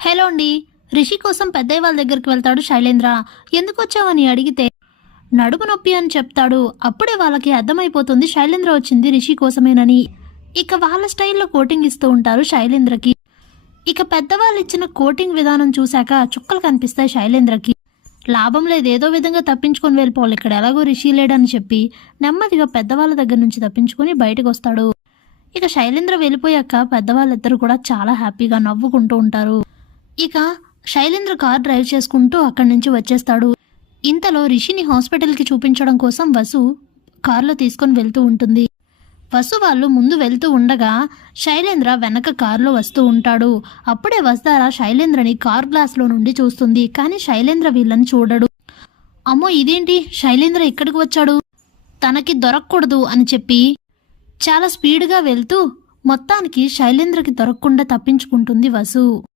Hello అండి. రిషి కోసం పెద్దయ్య వాళ్ళ దగ్గరికి వెళ్తాడు శైలేంద్ర. ఎందుకొచ్చావని అడిగితే నడుము నొప్పి అని చెప్తాడు. అప్పుడే వాళ్ళకి అర్థమైపోతుంది శైలేంద్ర వచ్చింది రిషి కోసమేనని. ఇక వాళ్ళ స్టైల్లో కోటింగ్ ఇస్తూ ఉంటారు శైలేంద్రకి. ఇక పెద్దవాళ్ళు ఇచ్చిన కోటింగ్ విధానం చూశాక చుక్కలు కనిపిస్తాయి శైలేంద్రకి. లాభం లేదు, ఏదో విధంగా తప్పించుకొని వెళ్ళిపోవాలి, ఇక్కడ ఎలాగో రిషి లేడని చెప్పి నెమ్మదిగా పెద్దవాళ్ళ దగ్గర నుంచి తప్పించుకొని బయటకు వస్తాడు. ఇక శైలేంద్ర వెళ్ళిపోయాక పెద్దవాళ్ళిద్దరూ కూడా చాలా హ్యాపీగా నవ్వుకుంటూ ఉంటారు. ఇక శైలేంద్ర కార్ డ్రైవ్ చేసుకుంటూ అక్కడి నుంచి వచ్చేస్తాడు. ఇంతలో రిషిని హాస్పిటల్కి చూపించడం కోసం వసు కారులో తీసుకొని వెళ్తూ ఉంటుంది. వసు వాళ్ళు ముందు వెళ్తూ ఉండగా శైలేంద్ర వెనక కారులో వస్తూ ఉంటాడు. అప్పుడే వస్తారా శైలేంద్రని కార్ గ్లాస్లో నుండి చూస్తుంది. కానీ శైలేంద్ర వీళ్ళని చూడడు. అమ్మో ఇదేంటి, శైలేంద్ర ఇక్కడికి వచ్చాడు, తనకి దొరకకూడదు అని చెప్పి చాలా స్పీడ్గా వెళ్తూ మొత్తానికి శైలేంద్రకి దొరకకుండా తప్పించుకుంటుంది వసు.